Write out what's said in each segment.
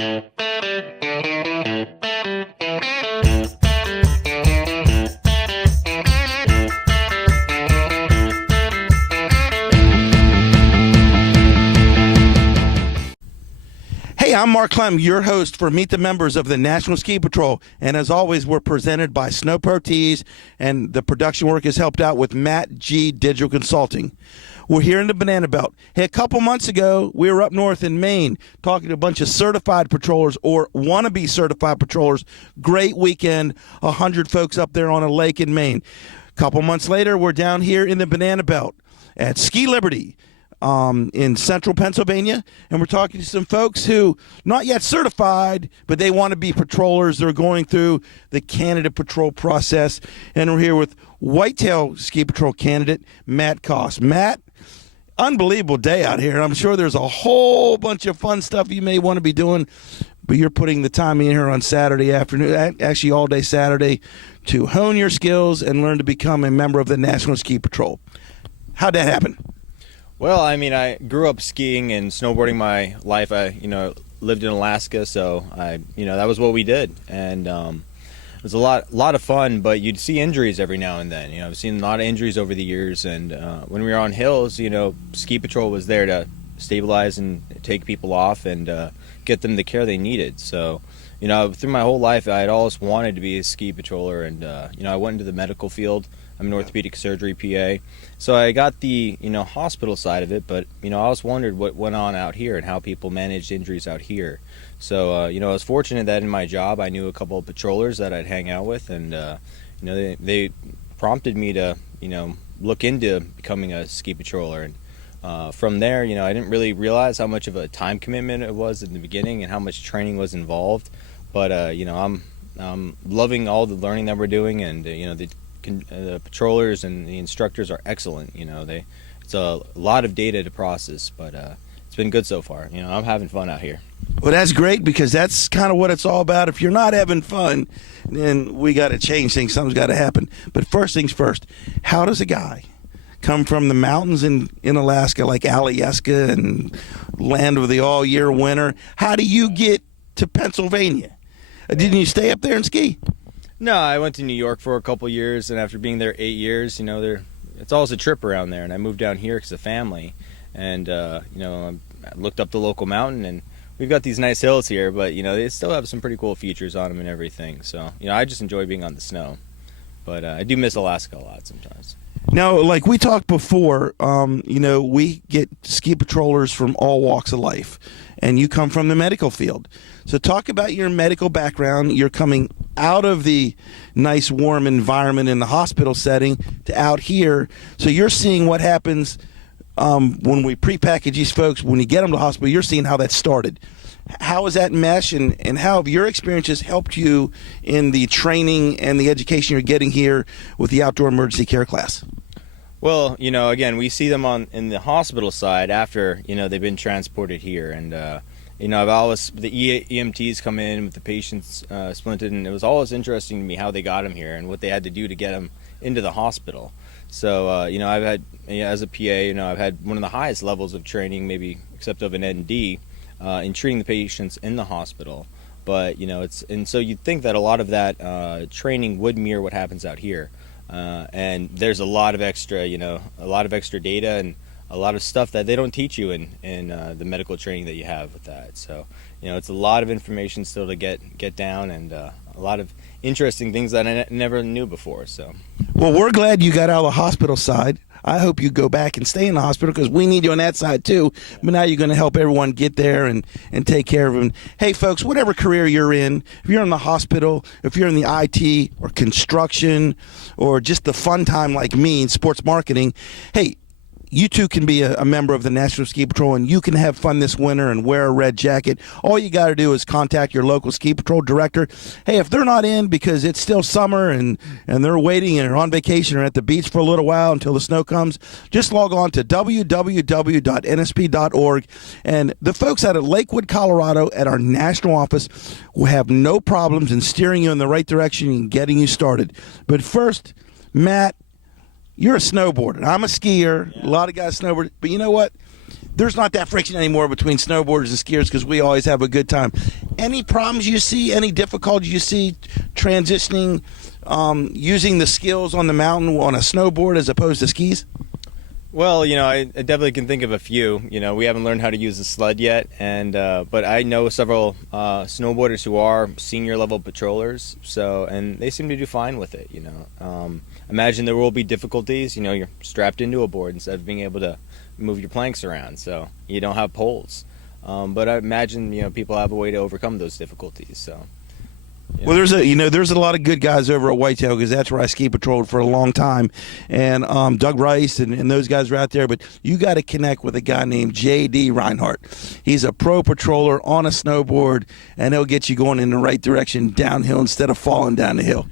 Hey, I'm Mark Clem, your host for Meet the Members of the National Ski Patrol. And as always, we're presented by Snow Pro Tees, and the production work is helped out with Matt G Digital Consulting. We're here in the Banana Belt. Hey, a couple months ago, we were up north in Maine talking to a bunch of certified patrollers or wannabe certified patrollers. Great weekend, 100 folks up there on a lake in Maine. A couple months later, we're down here in the Banana Belt at Ski Liberty in central Pennsylvania, and we're talking to some folks who not yet certified, but they want to be patrollers. They're going through the candidate patrol process, and we're here with Whitetail Ski Patrol candidate Matt Koss. Matt, unbelievable day out here. I'm sure there's a whole bunch of fun stuff you may want to be doing, but you're putting the time in here on Saturday afternoon, actually all day Saturday, to hone your skills and learn to become a member of the National Ski Patrol. How'd that happen? Well, I mean, I grew up skiing and snowboarding my life. I, lived in Alaska, so that was what we did, and it was a lot of fun. But you'd see injuries every now and then. I've seen a lot of injuries over the years, and when we were on hills, Ski Patrol was there to stabilize and take people off and get them the care they needed. So, through my whole life, I had always wanted to be a ski patroller, and I went into the medical field. I'm an orthopedic surgery PA. So I got the, hospital side of it, but, I always wondered what went on out here and how people managed injuries out here. So, I was fortunate that in my job I knew a couple of patrollers that I'd hang out with, and, they prompted me to, look into becoming a ski patroller. And from there, I didn't really realize how much of a time commitment it was in the beginning and how much training was involved. But, I'm loving all the learning that we're doing, and, the patrollers and the instructors are excellent. It's a lot of data to process, but it's been good so far. I'm having fun out here. Well, that's great, because that's kind of what it's all about. If you're not having fun, then we got to change things. Something's got to happen. But first things first, how does a guy come from the mountains in Alaska, like Alyeska and land of the all-year winter, how do you get to Pennsylvania? Didn't you stay up there and ski? No, I went to New York for a couple years, and after being there 8 years, it's always a trip around there. And I moved down here because of family, and I looked up the local mountain, and we've got these nice hills here, but they still have some pretty cool features on them and everything. So I just enjoy being on the snow, but I do miss Alaska a lot sometimes. Now, like we talked before, we get ski patrollers from all walks of life, and you come from the medical field. So talk about your medical background. You're coming out of the nice warm environment in the hospital setting to out here. So you're seeing what happens when we prepackage these folks. When you get them to the hospital, you're seeing how that started. How is that mesh, and how have your experiences helped you in the training and the education you're getting here with the outdoor emergency care class? Well, again, we see them in the hospital side after, they've been transported here. And, I've always, the EMTs come in with the patients splinted, and it was always interesting to me how they got them here and what they had to do to get them into the hospital. So, I've had, as a PA, I've had one of the highest levels of training, maybe except of an ND, in treating the patients in the hospital. But, and so you'd think that a lot of that training would mirror what happens out here. And there's a lot of extra data and a lot of stuff that they don't teach you in the medical training that you have with that. So, it's a lot of information still to get down, and a lot of interesting things that I never knew before. So, well, we're glad you got out of the hospital side. I hope you go back and stay in the hospital, because we need you on that side too. But now you're going to help everyone get there and take care of them. Hey, folks, whatever career you're in, if you're in the hospital, if you're in the IT or construction or just the fun time like me in sports marketing, hey, you too can be a member of the National Ski Patrol, and you can have fun this winter and wear a red jacket. All you got to do is contact your local ski patrol director. Hey, if they're not in because it's still summer and they're waiting and are on vacation or at the beach for a little while until the snow comes, just log on to www.nsp.org. And the folks out of Lakewood, Colorado at our national office will have no problems in steering you in the right direction and getting you started. But first, Matt, you're a snowboarder. I'm a skier. Yeah. A lot of guys snowboard. But you know what? There's not that friction anymore between snowboarders and skiers because we always have a good time. any problems you see, any difficulties you see transitioning, using the skills on the mountain on a snowboard as opposed to skis? Well, I definitely can think of a few. We haven't learned how to use the sled yet, and but I know several snowboarders who are senior level patrollers, and they seem to do fine with it. Imagine there will be difficulties. You're strapped into a board instead of being able to move your planks around, so you don't have poles. But I imagine people have a way to overcome those difficulties. So. Yeah. Well, there's a lot of good guys over at Whitetail, because that's where I ski patrolled for a long time, and Doug Rice and those guys are out there. But you got to connect with a guy named J.D. Reinhardt. He's a pro patroller on a snowboard, and he'll get you going in the right direction downhill instead of falling down the hill.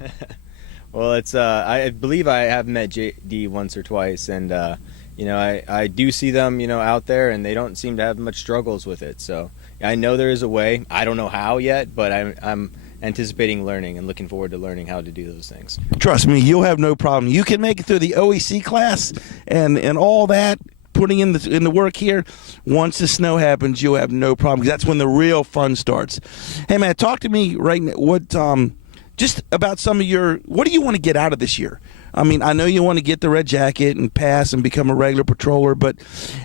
Well, it's I believe I have met J.D. once or twice, and I do see them out there, and they don't seem to have much struggles with it. So I know there is a way. I don't know how yet, but I'm anticipating learning and looking forward to learning how to do those things. Trust me, you'll have no problem. You can make it through the OEC class and all that, putting in the work here. Once the snow happens, you'll have no problem, because that's when the real fun starts. Hey, man, talk to me right now. What just about some of what do you want to get out of this year? I mean, I know you want to get the red jacket and pass and become a regular patroller, but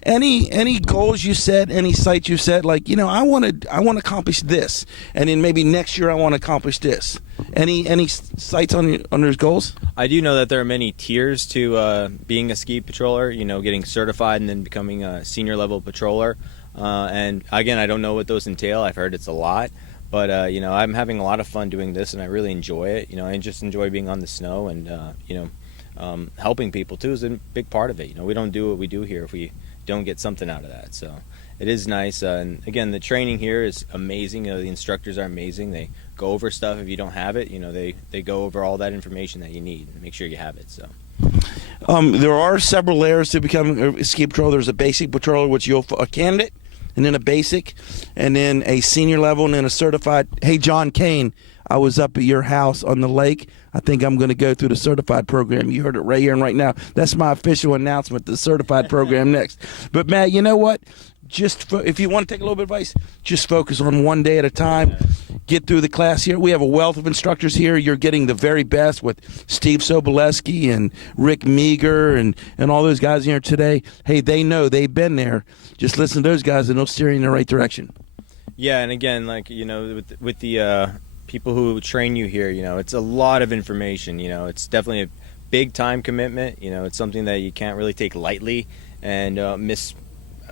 any goals you set, any sights you set, like, I want to accomplish this, and then maybe next year I want to accomplish this. Any sights on those goals? I do know that there are many tiers to being a ski patroller. Getting certified and then becoming a senior level patroller. And again, I don't know what those entail. I've heard it's a lot. But, I'm having a lot of fun doing this, and I really enjoy it. I just enjoy being on the snow, and, helping people, too, is a big part of it. We don't do what we do here if we don't get something out of that. So it is nice. And, again, the training here is amazing. The instructors are amazing. They go over stuff if you don't have it. They go over all that information that you need and make sure you have it. So. There are several layers to become a ski patroller. There's a basic patroller, which you'll a candidate, and then a basic, and then a senior level, and then a certified. Hey, John Kane, I was up at your house on the lake. I think I'm going to go through the certified program. You heard it right here and right now. That's my official announcement, the certified program next. But, Matt, you know what? If you want to take a little bit of advice, just focus on one day at a time. Get through the class here. We have a wealth of instructors here. You're getting the very best with Steve Soboleski and Rick Meager and all those guys here today. Hey, they know. They've been there. Just listen to those guys, and they'll steer you in the right direction. Yeah, and again, like, with the people who train you here, it's a lot of information. It's definitely a big time commitment. It's something that you can't really take lightly, and miss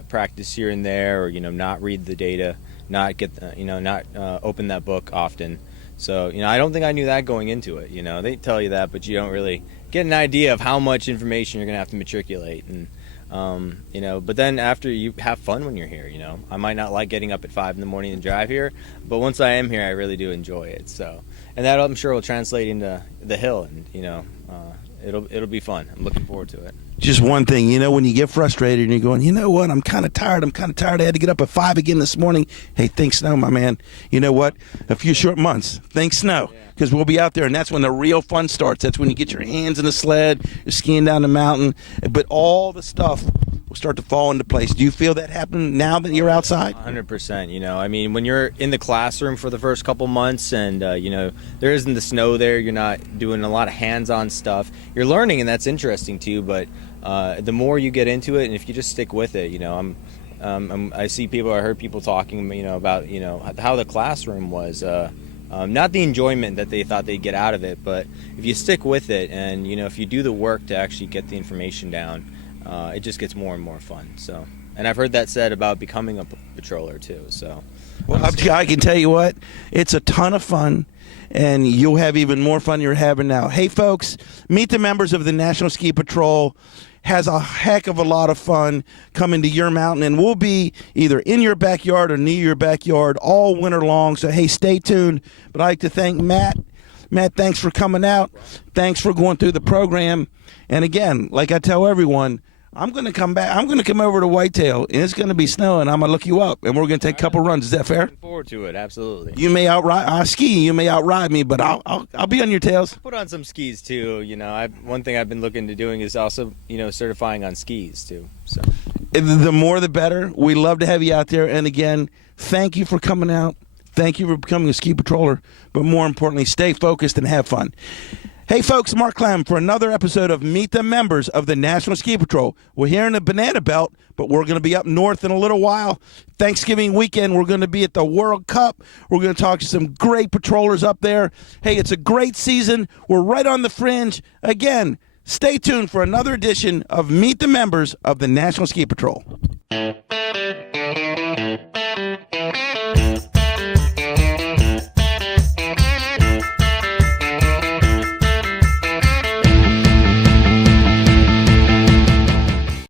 practice here and there, or not read the data, not get not open that book often. So I don't think I knew that going into it. They tell you that, but you don't really get an idea of how much information you're gonna have to matriculate. And but then after, you have fun when you're here. I might not like getting up at 5 in the morning and drive here, but once I am here, I really do enjoy it. So, and that, I'm sure, will translate into the hill, and it'll be fun. I'm looking forward to it. Just one thing, when you get frustrated and you're going, you know what, I'm kind of tired. I had to get up at 5 again this morning. Hey, think snow, my man. You know what? A few short months. Think snow, because we'll be out there, and that's when the real fun starts. That's when you get your hands in the sled, you're skiing down the mountain, but all the stuff will start to fall into place. Do you feel that happen now that you're outside? 100%. I mean, when you're in the classroom for the first couple months, and there isn't the snow there, you're not doing a lot of hands-on stuff. You're learning, and that's interesting too. But the more you get into it, and if you just stick with it, I see people. I heard people talking, about how the classroom was. Not the enjoyment that they thought they'd get out of it, but if you stick with it, and if you do the work to actually get the information down, it just gets more and more fun. So, and I've heard that said about becoming a patroller too. So, well, I can tell you what, it's a ton of fun, and you'll have even more fun you're having now. Hey, folks, meet the members of the National Ski Patrol. Has a heck of a lot of fun coming to your mountain, and we'll be either in your backyard or near your backyard all winter long. So, hey, stay tuned. But I'd like to thank Matt. Matt, thanks for coming out. Thanks for going through the program. And again, like I tell everyone, I'm going to come back. I'm going to come over to Whitetail, and it's going to be snowing. I'm going to look you up, and we're going to take a couple runs. Is that fair? Looking forward to it. Absolutely. You may I ski. You may outride me, but I'll be on your tails. Put on some skis too. One thing I've been looking to doing is also certifying on skis too. So the more the better. We love to have you out there. And again, thank you for coming out. Thank you for becoming a ski patroller, but more importantly, stay focused and have fun. Hey, folks, Mark Clem for another episode of Meet the Members of the National Ski Patrol. We're here in the Banana Belt, but we're going to be up north in a little while. Thanksgiving weekend, we're going to be at the World Cup. We're going to talk to some great patrollers up there. Hey, it's a great season. We're right on the fringe. Again, stay tuned for another edition of Meet the Members of the National Ski Patrol.